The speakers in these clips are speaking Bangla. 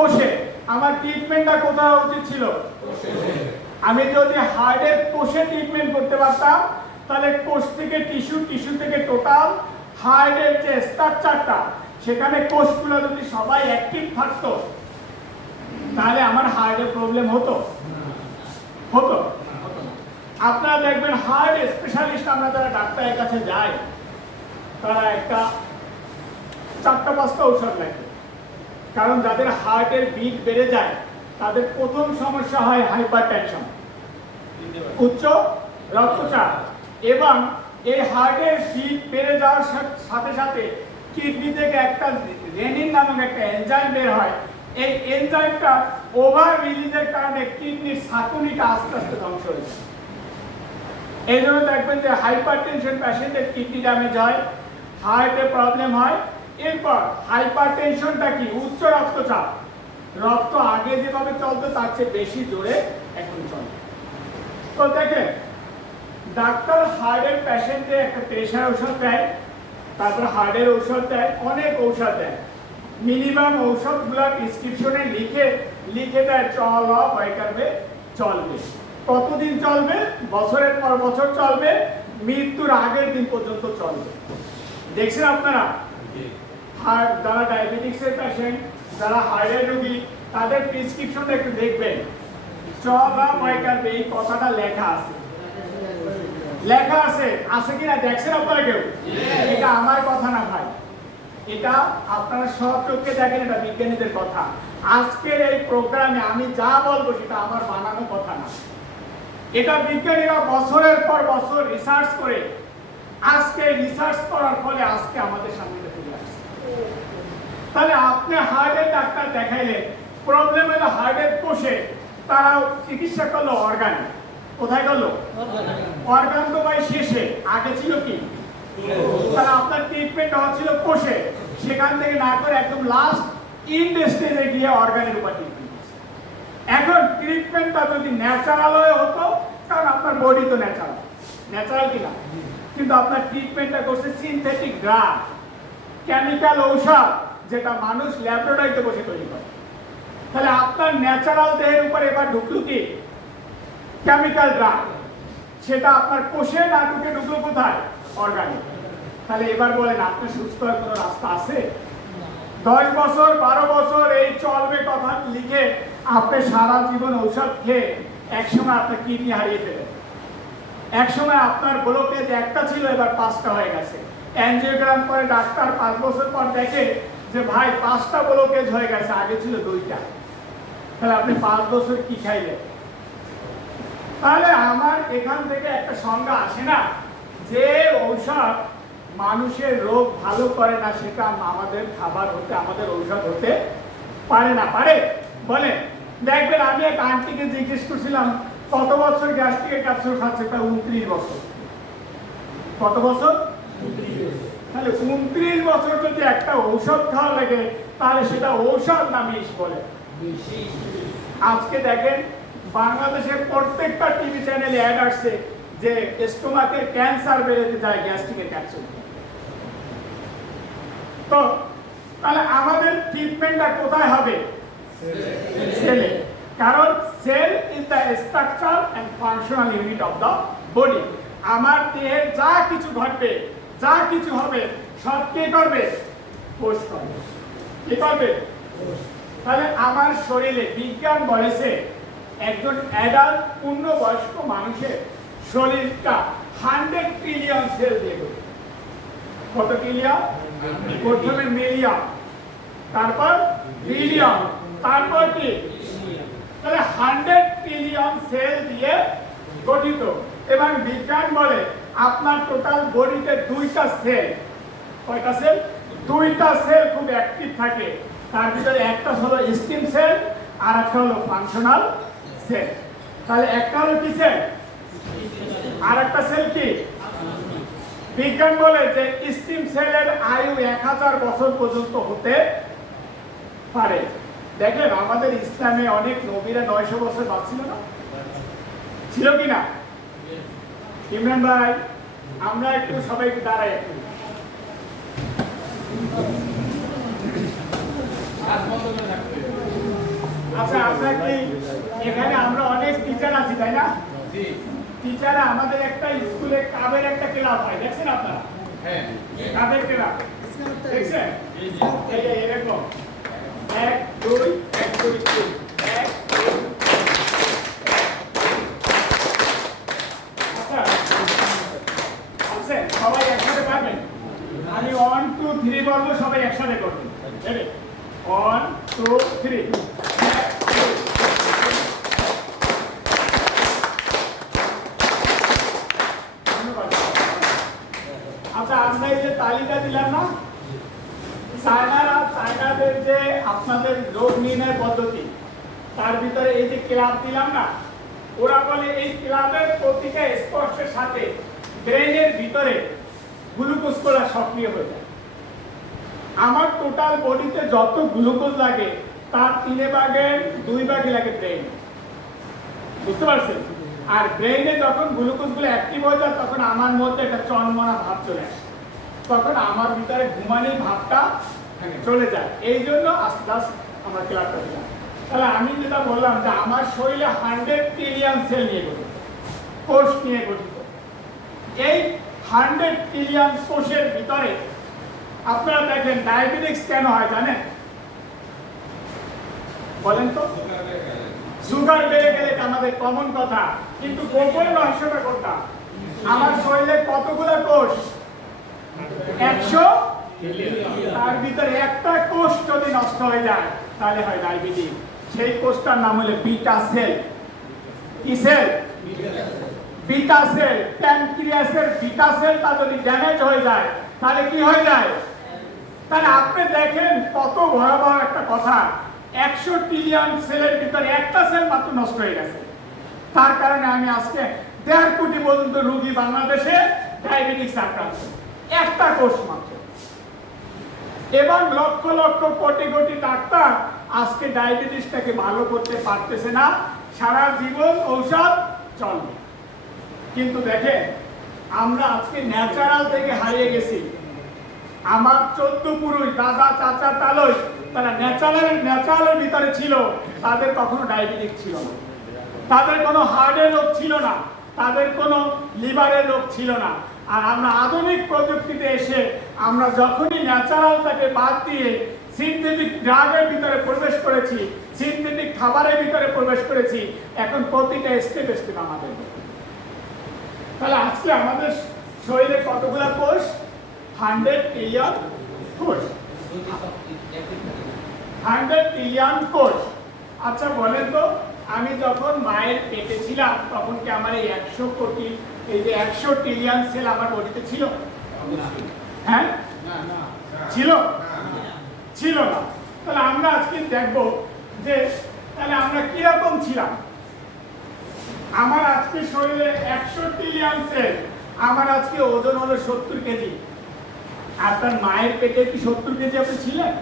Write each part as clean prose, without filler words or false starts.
কোষে, আমার ট্রিটমেন্টটা কোথায় উচিত ছিল? আমি যদি হার্টের কোষে ট্রিটমেন্ট করতে পারতাম তাহলে কোষ থেকে টিস্যু, টিস্যু থেকে টোটাল হার্টের যে স্ট্রাকচারটা, সেখানে কোষগুলো যদি সবাই অ্যাক্টিভ থাকতো তাহলে আমার হার্টের প্রবলেম হতো? আপনারা দেখবেন হার্ট স্পেশালিস্ট, আমরা যারা ডাক্তারের কাছে যাই তারা একটা 4-5টা ঔষধ লেখে। কারণ যাদের হার্টের বিট বেড়ে যায় তাদের প্রথম সমস্যা হয় হাইপারটেনশন, উচ্চ রক্তচাপ, এবং এই হার্টের বিট বেড়ে যাওয়ার সাথে সাথে কিডনি থেকে একটা রেনিন নামক একটা এনজাইম বের হয়। এই এনজাইমটা ওভার রিলিজের কারণে কিডনির ছাঁকুনিটা আস্তে আস্তে ধ্বংস হয়ে যায়। এই জন্য দেখবেন যে হাইপারটেনশন পেশেন্টের কিডনি ড্যামেজ হয়, হার্টে প্রবলেম হয়। এরপর হাইপারটেনশনটা কি? উচ্চ রক্তচাপ, রক্ত আগে যেভাবে চলতো তার চেয়ে বেশি জোরে এখন চলে। তো দেখেন ডাক্তার হার্টের পেশেন্টে একটা প্রেশার ঔষধ দেয়, তারপর হার্টের ঔষধ দেয়, অনেক ঔষধ দেয়। মিনিমাম ঔষধগুলো প্রেসক্রিপশনে লিখে দেয়, হয়ে করবে, চলবে। কতদিন চলবে? বছরের পর বছর চলবে, মৃত্যুর আগের দিন পর্যন্ত চলবে। দেখছেন আপনারা হার্ট, যারা ডায়াবেটিক্সের পেশেন্ট, যারা হার্টের রোগী, তাদের প্রেসক্রিপশনটা একটু দেখবেন, হয়ে করবে, এই কথাটা লেখা আছে। আছে কিনা দেখছেন আপনারা কেউ? এটা আমার কথা না ভাই, এটা আপনারা সব চোখে দেখেন, এটা বিজ্ঞানীদের কথা। আজকের এই প্রোগ্রামে আমি যা বলবো সেটা আমার বানানো কথা না, এটা বিজ্ঞানীরা বছরের পর বছর রিসার্চ করে আজকে রিসার্চ করার ফলে আজকে আমাদের সামনে তুলে আসছে। তাহলে আপনি হার্টের ডাক্তার দেখাইলেন, প্রবলেম হলো হার্টের কোষে, তারা চিকিৎসা করলো অর্গানে। কোথায় করলো? অর্গান তো ভাই শেষে, আগে ছিল কি? তাহলে আপনার ট্রিটমেন্ট হচ্ছিল কোষে, সেখান থেকে না করে একদম লাস্ট ইন্ড স্টেজে গিয়ে অর্গানের উপর ট্রিটমেন্ট। এখন ট্রিটমেন্টটা যদি ন্যাচারাল হতো, কারণ আপনার বডি তো ন্যাচারাল কিনা, কিন্তু আপনার ট্রিটমেন্টটা করছে সিনথেটিক ড্রাগ, কেমিক্যাল ঔষধ, যেটা মানুষ ল্যাবরেটরিতে বসে তৈরি করে। তাহলে আপনার ন্যাচারাল দেহের উপর এবার ঢুকলো কি? কেমিক্যাল ড্রাগ, সেটা আপনার কোষে না ঢুকে ঢুকলো কোথায়? অর্গানে। তাহলে এবার বলেন আপনার সুস্থ হওয়ার কোনো রাস্তা আছে? 10 বছর 12 বছর এই চলবে কথা লিখে আপনি সারা জীবন ঔষধ খেয়ে একসময় আপনার কিডনি হারিয়ে ফেলেন। একসময় আপনার ব্লকেজ একটা ছিল, এবার 5টা হয়ে গেছে। অ্যানজিওগ্রাম করে ডাক্তার 5 বছর পর দেখে যে ভাই 5টা ব্লকেজ হয়ে গেছে, আগে ছিল 2টা। তাহলে আপনি 5 বছর কি খাইলেন? তাহলে আমার এখান থেকে একটা সংজ্ঞা আসে না যে ঔষধ মানুষের রোগ ভালো করে না, সেটা আমাদের খাবার হতে, আমাদের ঔষধ হতে পারে না। পারে? বলেন। দেখবেন আমি এক আন্টিকে জিজ্ঞেস করছিলাম কত বছর গ্যাস্ট্রিকের ক্যাপসুল খাচ্ছে, প্রায় 29 বছর। কত বছর? 29 বছর। তাহলে 29 বছর যদি একটা ঔষধ খাওয়া লাগে, তাহলে সেটা ঔষধ না বিষ বলে? আজকে দেখেন বাংলাদেশের প্রত্যেকটা টিভি চ্যানেলে অ্যাড আসছে যে স্টোমাকের ক্যান্সার বেড়ে যায় গ্যাস্ট্রিকের ক্যাপসুল। তো তাহলে আমাদের ট্রিটমেন্টটা কোথায় হবে? সেলে। কারণ cell is the structure and functional unit of the body. আমার দেহের যা কিছু ঘটবে, যা কিছু হবে, সব কে করবে? কোষ করবে। কি করবে? তাহলে আমার শরীরে বিজ্ঞান বলেছে একজন অ্যাডাল্ট পূর্ণবয়স্ক মানুষের শরীরটা 100 ট্রিলিয়ন সেল দিয়ে গঠিত। কত ট্রিলিয়ন? প্রথমে মিলিয়ন, তারপর বিলিয়ন, তারপর কি? তাহলে 100 ট্রিলিয়ন সেল দিয়ে গঠিত। এবং বিজ্ঞান বলে আপনার টোটাল বডিতে 2টা সেল। কয়টা সেল? 2টা সেল খুব অ্যাক্টিভ থাকে। তার ভিতরে একটা হলো স্টিম সেল আর একটা হলো ফাংশনাল সেল। তাহলে একটা হলো কি সেল, আর একটা সেল কি? বিজ্ঞান বলে যে স্টিম সেলের আয়ু 1000 বছর পর্যন্ত হতে পারে। দেখেন আমাদের ইসলামে অনেক নবীরা 900 বছর বাঁচছিল না? ছিল কিনা? ইমরান ভাই, আমরা একটু সবাইকে দাঁড়াই একটু। আচ্ছা আপনার কি এখানে আমরা অনেক টিচার আছি তাই না? টিচাররা আমাদের একটা স্কুলে কাবের একটা ক্লাব হয়, দেখছেন আপনারা? হ্যাঁ, কাবের ক্লাব দেখছেন? এই যে এরকম 1 2 1 2 3 1 2। আচ্ছা আচ্ছা সবাই একসাথে পারবেন? আমি 1 2 3 বলবো, সবাই একসাথে করবেন। রেডি? 1 2 3। আচ্ছা আমরা এই যে তালিকা দিলাম না, চায়নাদের যে আপনাদের রোগ নির্ণয় পদ্ধতি, তার ভিতরে এই যে ক্লাব দিলাম না, ওরা বলে এই ক্লাবের প্রতিটা স্পর্শের সাথে ব্রেনের ভিতরে গ্লুকোজ গুলা সক্রিয় হয়ে যায়। আমার টোটাল বডিতে যত গ্লুকোজ লাগে তার 3 ভাগের 2 ভাগই লাগে ব্রেন, বুঝতে পারছেন? আর ব্রেইনে যখন গ্লুকোজ গুলো অ্যাক্টিভ হয়ে যায় তখন আমার মধ্যে একটা চনমনা ভাব চলে আসে, তখন আমার ভিতরে ঘুমানি ভাবটা চলে যায়। এই জন্য আস্তে আস্তে আমরা ক্লাবটা দিলাম। তাহলে আমি যেটা বললাম যে আমার শরীরে 100 ট্রিলিয়ন সেল নিয়ে গঠিত, কোষ নিয়ে গঠিত। এই 100 ট্রিলিয়ন কোষের ভিতরে আপনারা দেখেন ডায়াবেটিস কেন হয় জানেন? বলেন তো। সুগার বেড়ে গেলে আমাদের কমন কথা, কিন্তু গোপন রহস্যটা কোনটা? আমার শরীরে কতগুলো কোষ? 100। তার ভিতরে একটা কোষ যদি নষ্ট হয়ে যায় তাহলে হয় ডায়াবেটিস। সেই কোষটার নাম হলো বিটা সেল। কি সেল? Beta cell. প্যানক্রিয়াসের বিটা সেলটা যদি ড্যামেজ হয়ে যায় তাহলে কি হয়ে যায়? তাহলে আপনি দেখেন কত ভয়াবহ একটা কথা, 100 ট্রিলিয়ন সেলের ভিতরে একটা সেল মাত্র নষ্ট হয়ে গেছে। তার কারণে আমি আজকে 1.5 কোটি পর্যন্ত রোগী বাংলাদেশে ডায়াবেটিস আক্রান্ত, একটা কোষ মাত্র। এবং লক্ষ লক্ষ কোটি কোটি ডাক্তার আজকে ডায়াবেটিসটাকে ভালো করতে পারতেছে না, সারা জীবন ঔষধ চলবে। কিন্তু দেখেন আমরা আজকে ন্যাচারাল থেকে হারিয়ে গেছি। আমার 14 পুরুষ দাদা চাচা তালই তারা ন্যাচারালের ভিতরে ছিল, তাদের কখনো ডায়াবেটিস ছিল না, তাদের কোনো হার্টের রোগ ছিল না, তাদের কোনো লিভারের রোগ ছিল না। আর আমরা আধুনিক প্রযুক্তিতে এসে আমরা যখনই ন্যাচারালটাকে বাদ দিয়ে সিনথেটিক ড্রাগের ভিতরে প্রবেশ করেছি, সিনথেটিক খাবারের ভিতরে প্রবেশ করেছি, এখন প্রতিটা স্টেপ স্টেপ আমাদের। তাহলে আজকে আমাদের শরীরে কতগুলো কোষ? 100 ট্রিলিয়ন কোষ। 100 ট্রিলিয়ন কোষ। আচ্ছা বলেন তো, আমি যখন মায়ের পেটে ছিলাম তখন কি আমার এই 100 কোটি, এই যে 100 ট্রিলিয়ন সেল আমার বডিতে ছিল? হ্যাঁ, ছিল? ছিল না। তাহলে আমরা আজকে দেখব যে তাহলে আমরা কিরকম ছিলাম। আমার আজকে শরীরে 100 ট্রিলিয়ন সেল, আমার আজকে ওজন হলো 70 কেজি। আপনার মায়ের পেটে কি 70 কেজি আপনি ছিলেন?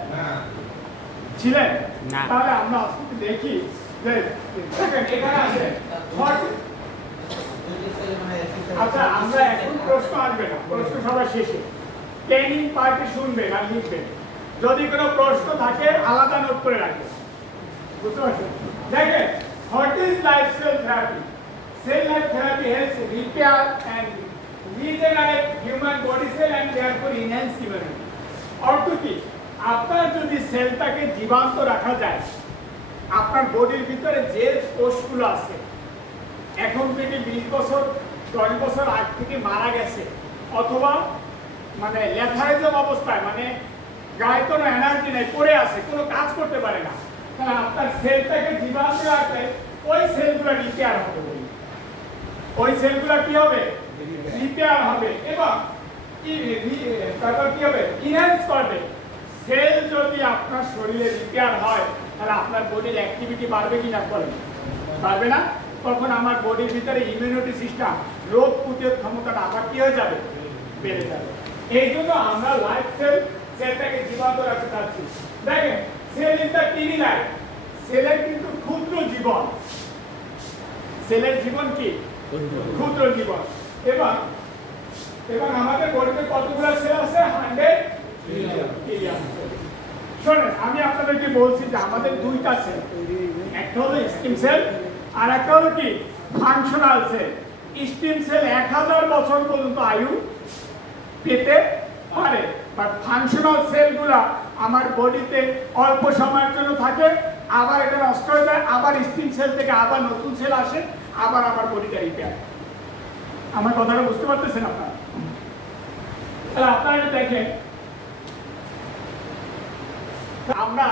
ছিলেন না। তাহলে আমরা আজকে দেখি যে দেখেন এখানে আছে। আচ্ছা আমরা এখন প্রশ্ন আসবে না, প্রশ্ন সবার শেষে ট্রেনিং পার্টি শুনবেন আর লিখবেন। যদি কোনো প্রশ্ন থাকে আলাদা নোট করে রাখবেন, বুঝতে পারছেন? দেখেন, what is life cell therapy? Cell life therapy helps repair and regenerate human body cell and therefore enhance immunity. অর্থ কি? আপনার যদি সেলটাকে জীবান্ত রাখা যায়, আপনার বডির ভিতরে যে কোষগুলো আছে এখন থেকে 20 বছর 10 বছর আগ থেকে মারা গেছে, অথবা মানে লেথারিজম অবস্থায়, মানে গায়ে কোনো এনার্জি নেই, পড়ে আছে, কোনো কাজ করতে পারে না, তাহলে আপনার সেলটাকে জীবান্ত রাখলে ওই সেলগুলো রিপেয়ার হবে। ওই সেলগুলো কি হবে? রিপেয়ার হবে এবং তারপর কি হবে? ইনহ্যান্স করবে। সেল যদি আপনার শরীরে রিপেয়ার হয় তাহলে আপনার বডির অ্যাক্টিভিটি বাড়বে কি না? বলেন, পারবে না? তখন আমার বডির ভিতরে ইমিউনিটি সিস্টেম, রোগ প্রতিরোধ ক্ষমতাটা আবার কি হয়ে যাবে? বেড়ে যাবে। এই জন্য আমরা লাইফ সেলটাকে জীবান্ত রাখতে চাচ্ছি। দেখেন, cell is the tiny life. সেলের কিন্তু ক্ষুদ্র জীবন। সেলের জীবন কি? ক্ষুদ্র জীবন। এবং আমাদের বডিতে কতগুলো সেল আছে? 100 ট্রিলিয়ন সেল। শোনেন, আমি আপনাদেরকে বলছি যে আমাদের দুইটা সেল, একটা হলো স্টিম সেল আর একটা হলো কি ফাংশনাল সেল। স্টিম সেল 1000 বছর পর্যন্ত আয়ু পেতে পারে, বাট ফাংশনাল সেলগুলা আমার বডিতে অল্প সময়ের জন্য থাকে, আবার এটা নষ্ট হয়ে যায়, আবার স্টিম সেল থেকে আবার নতুন সেল আসে, আবার আমার বডিটা রিপেয়ার। আমার কথাটা বুঝতে পারতেছেন আপনারা? তাহলে আপনারা দেখেন আমরা